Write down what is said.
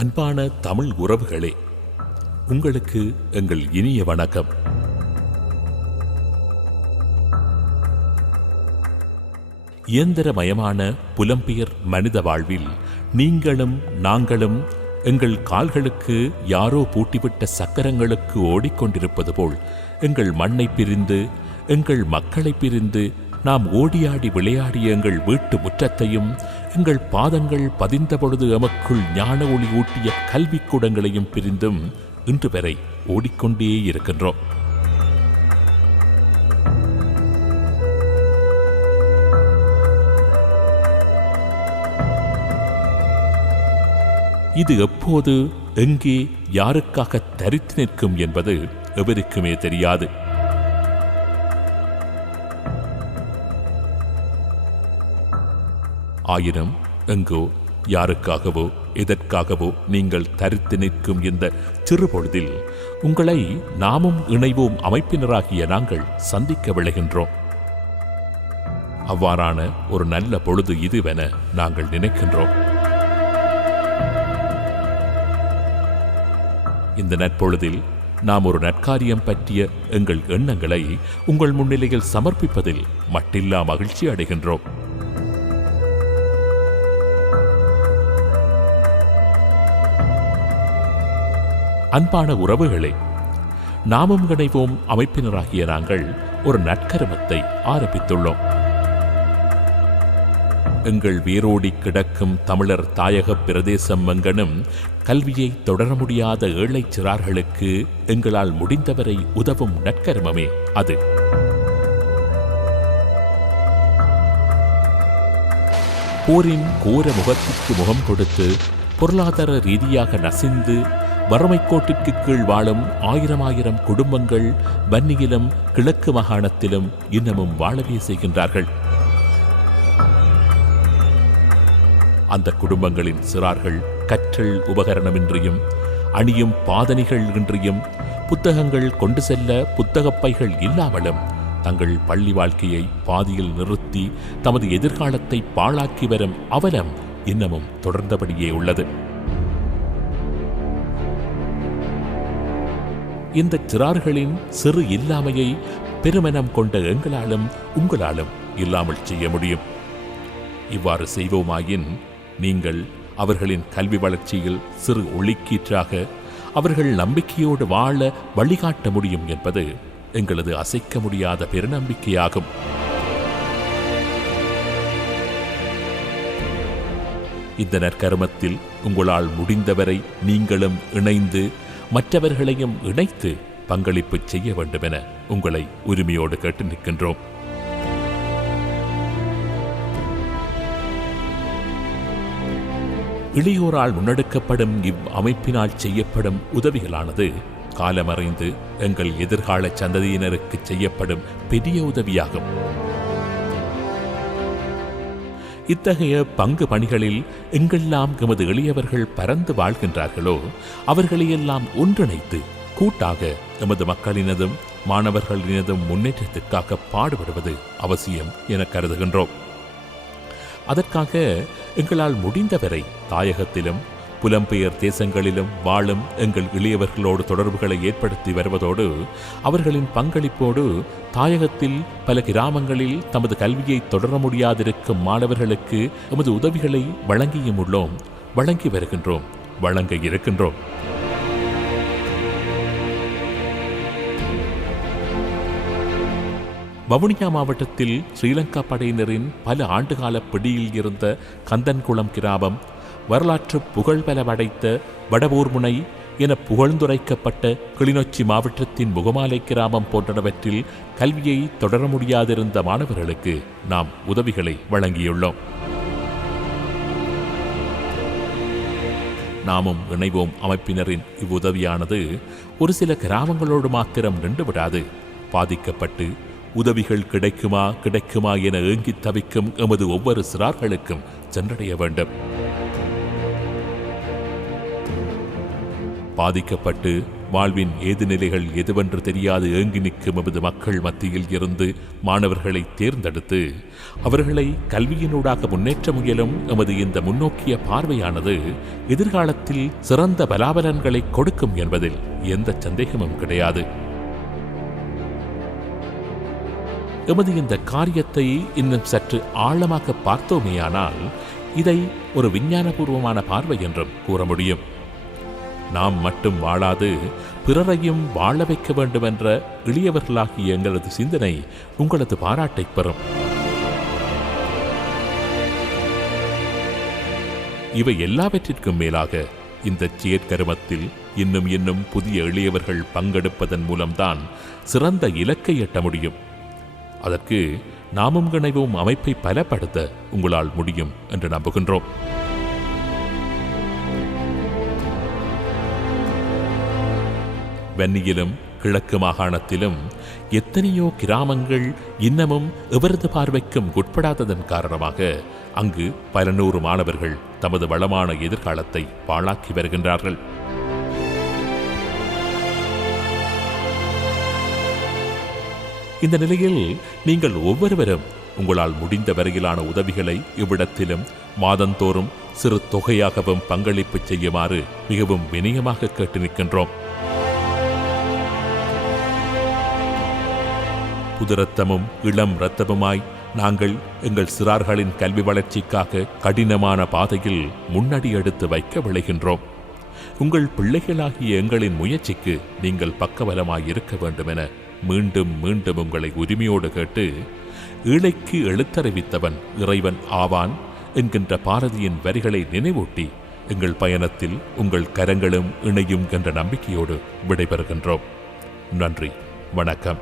அன்பான தமிழ் உறவுகளே, உங்களுக்கு எங்கள் இனிய வணக்கம். இயந்திரமயமான புலம்பெயர் மனித வாழ்வில் நீங்களும் நாங்களும் எங்கள் கால்களுக்கு யாரோ பூட்டிவிட்ட சக்கரங்களுக்கு ஓடிக்கொண்டிருப்பது போல் எங்கள் மண்ணை பிரிந்து எங்கள் மக்களை பிரிந்து நாம் ஓடியாடி விளையாடிய எங்கள் வீட்டு முற்றத்தையும் எங்கள் பாதங்கள் பதிந்த பொழுது எமக்குள் ஞான ஒளி ஊட்டிய கல்விக்கூடங்களையும் பிரிந்தும் இன்று வரை ஓடிக்கொண்டே இருக்கின்றோம். இது எப்போது எங்கே யாருக்காக தரித்து நிற்கும் என்பது எவருக்குமே தெரியாது. ஆயினும் எங்கோ யாருக்காகவோ எதற்காகவோ நீங்கள் தரித்து நிற்கும் இந்த சிறு பொழுதில் உங்களை நாமும் இணைவோம் அமைப்பினராகிய நாங்கள் சந்திக்க விளைகின்றோம். அவ்வாறான ஒரு நல்ல பொழுது இதுவென நாங்கள் நினைக்கின்றோம். இந்த நற்பொழுதில் நாம் ஒரு நற்காரியம் பற்றிய எங்கள் எண்ணங்களை உங்கள் முன்னிலையில் சமர்ப்பிப்பதில் மட்டில்லா மகிழ்ச்சி அடைகின்றோம். அன்பான உறவுகளே, நாமும் இணைவோம் அமைப்பினராகிய நாங்கள் ஒரு நற்கருமத்தை ஆரம்பித்துள்ளோம். எங்கள் வேரோடி கிடக்கும் தமிழர் தாயக பிரதேசம் எங்கனும் கல்வியை தொடர முடியாத ஏழை சிறார்களுக்கு எங்களால் முடிந்தவரை உதவும் நற்கருமமே அது. போரின் கோர முகத்திற்கு முகம் கொடுத்து பொருளாதார ரீதியாக நசிந்து வறுமை கோட்டிற்கு கீழ் வாழும் ஆயிரம் குடும்பங்கள் வன்னியிலும் கிழக்கு மாகாணத்திலும் இன்னமும் வாழவே செய்கின்றார்கள். அந்த குடும்பங்களின் சிறார்கள் கற்றல் உபகரணமின்றியும் அணியும் பாதணிகள் இன்றியும் புத்தகங்கள் கொண்டு செல்ல புத்தகப்பைகள் இல்லாமலும் தங்கள் பள்ளி வாழ்க்கையை பாதியில் நிறுத்தி தமது எதிர்காலத்தை பாழாக்கி வரும் அவலம் இன்னமும் தொடர்ந்தபடியே உள்ளது. இந்த சிறார்களின் சிறு இல்லாமையை பெருமனம் கொண்ட எங்களாலும் உங்களாலும் இல்லாமல் செய்ய முடியும். இவ்வாறு செய்வோமாயின் நீங்கள் அவர்களின் கல்வி வளர்ச்சியில் சிறு ஒளிக்கீற்றாக அவர்கள் நம்பிக்கையோடு வாழ வழிகாட்ட முடியும் என்பது எங்களது அசைக்க முடியாத பெருநம்பிக்கையாகும். இந்த நற்கருமத்தில் உங்களால் முடிந்தவரை நீங்களும் இணைந்து மற்றவர்களையும் இணைத்து பங்களிப்பு செய்ய வேண்டும் என உங்களை உரிமையோடு கேட்டு நிற்கின்றோம். இளையோரால் முன்னெடுக்கப்படும் அமைப்பினால் செய்யப்படும் உதவிகளானது காலமறைந்து எங்கள் எதிர்கால சந்ததியினருக்கு செய்யப்படும் பெரிய உதவியாகும். இத்தகைய பங்கு பணிகளில் எங்கெல்லாம் எமது எளியவர்கள் பரந்து வாழ்கின்றார்களோ அவர்களையெல்லாம் ஒன்றிணைத்து கூட்டாக எமது மக்களினதும் மாணவர்களினதும் முன்னேற்றத்திற்காக பாடுபடுவது அவசியம் என கருதுகின்றோம். அதற்காக எங்களால் முடிந்தவரை தாயகத்திலும் புலம்பெயர் தேசங்களிலும் வாழும் எங்கள் இளையவர்களோடு தொடர்புகளை ஏற்படுத்தி வருவதோடு அவர்களின் பங்களிப்போடு தாயகத்தில் பல கிராமங்களில் தமது கல்வியை தொடர முடியாதிருக்கும் மாணவர்களுக்கு எமது உதவிகளை வழங்கியும் உள்ளோம், வழங்கி வருகின்றோம், வழங்க இருக்கின்றோம். வவுனியா மாவட்டத்தில் ஸ்ரீலங்கா படையினரின் பல ஆண்டுகால பிடியில் இருந்த கந்தன்குளம் கிராமம், வரலாற்று புகழ்பல படைத்த வடபூர்முனை என புகழ்ந்துரைக்கப்பட்ட கிளிநொச்சி மாவட்டத்தின் முகமாலை கிராமம் போன்றவற்றில் கல்வியை தொடர முடியாதிருந்த மாணவர்களுக்கு நாம் உதவிகளை வழங்கியுள்ளோம். நாமும் இணைவோம் அமைப்பினரின் இவ்வுதவியானது ஒரு சில கிராமங்களோடு மாத்திரம் நின்றுவிடாது. பாதிக்கப்பட்டு உதவிகள் கிடைக்குமா என ஏங்கித் தவிக்கும் எமது ஒவ்வொரு சிறார்களுக்கும் சென்றடைய வேண்டும். பாதிக்கப்பட்டு வாழ்வின் ஏதுநிலைகள் எதுவென்று தெரியாது ஏங்கி நிற்கும் எமது மக்கள் மத்தியில் இருந்து மாணவர்களை தேர்ந்தெடுத்து அவர்களை கல்வியினூடாக முன்னேற்ற முயலும் எமது இந்த முன்னோக்கிய பார்வையானது எதிர்காலத்தில் சிறந்த பலாபலன்களை கொடுக்கும் என்பதில் எந்த சந்தேகமும் கிடையாது. எமது இந்த காரியத்தை இன்னும் சற்று ஆழமாக பார்த்தோமேயானால் இதை ஒரு விஞ்ஞானபூர்வமான பார்வை என்றும் கூற முடியும். நாம் மட்டும் வாழாது பிறரையும் வாழ வைக்க வேண்டும் என்ற எளியவர்களாகிய எங்களது சிந்தனை உங்களது பாராட்டை பெறும். இவை எல்லாவற்றிற்கும் மேலாக இந்த செயற்கருமத்தில் இன்னும் புதிய எளியவர்கள் பங்கெடுப்பதன் மூலம்தான் சிறந்த இலக்கை எட்ட முடியும். அதற்கு நாமும் இணைவோம் அமைப்பை பலப்படுத்த உங்களால் முடியும் என்று நம்புகின்றோம். வன்னியிலும் கிழக்கு மாகாணத்திலும் எத்தனையோ கிராமங்கள் இன்னமும் எவரது பார்வைக்கும் உட்படாததன் காரணமாக அங்கு பல நூறு மாணவர்கள் தமது வளமான எதிர்காலத்தை பாழாக்கி வருகின்றார்கள். இந்த நிலையில் நீங்கள் ஒவ்வொருவரும் உங்களால் முடிந்த வரையிலான உதவிகளை இவ்விடத்திலும் மாதந்தோறும் சிறு தொகையாகவும் பங்களிப்பு செய்யுமாறு மிகவும் வினயமாக கேட்டு நிற்கின்றோம். புதுரத்தமும் இளம் இரத்தமுமாய் நாங்கள் எங்கள் சிறார்களின் கல்வி வளர்ச்சிக்காக கடினமான பாதையில் முன்னடி எடுத்து வைக்க விளைகின்றோம். உங்கள் பிள்ளைகளாகிய எங்களின் முயற்சிக்கு நீங்கள் பக்கபலமாய் இருக்க வேண்டும் என மீண்டும் மீண்டும் உங்களை உரிமையோடு கேட்டு, ஈழைக்கு எழுத்தறிவித்தவன் இறைவன் ஆவான் என்கின்ற பாரதியின் வரிகளை நினைவூட்டி எங்கள் பயணத்தில் உங்கள் கரங்களும் இணையும் என்ற நம்பிக்கையோடு விடைபெறுகின்றோம். நன்றி, வணக்கம்.